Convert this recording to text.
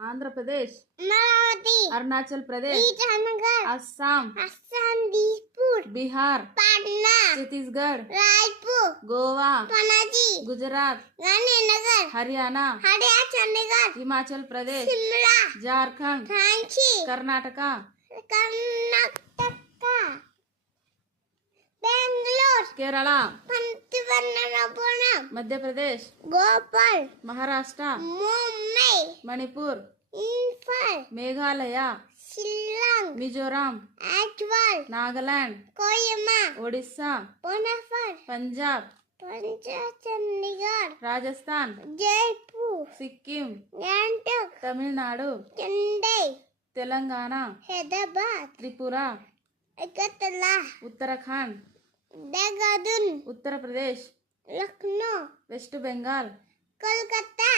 Andhra Pradesh, Amaravati, Arunachal Pradesh, Itanagar, Assam, దీస్పూర్, Bihar, Patna, Chhattisgarh, Raipur, Goa, Panaji, Gujarat, Gandhinagar, Haryana, Chandigarh, Himachal Pradesh, Shimla, Jharkhand, Ranchi, Karnataka, Karnataka, Bengaluru, Kerala, పంతవనపురం, Madhya Pradesh, Bhopal, Maharashtra, Mumbai, Manipur, Imphal, Meghalaya, Shillong, Mizoram, యాజ్వాల్, Nagaland, Kohima, Odisha, బోనాఫర్, Punjab, Chandigarh, Rajasthan, Jaipur, Sikkim, Gangtok, Tamil Nadu, Chennai, Telangana, Hyderabad, Tripura, Agartala, Uttarakhand, Dehradun, Uttar Pradesh, Lucknow, west Bengal, Kolkata.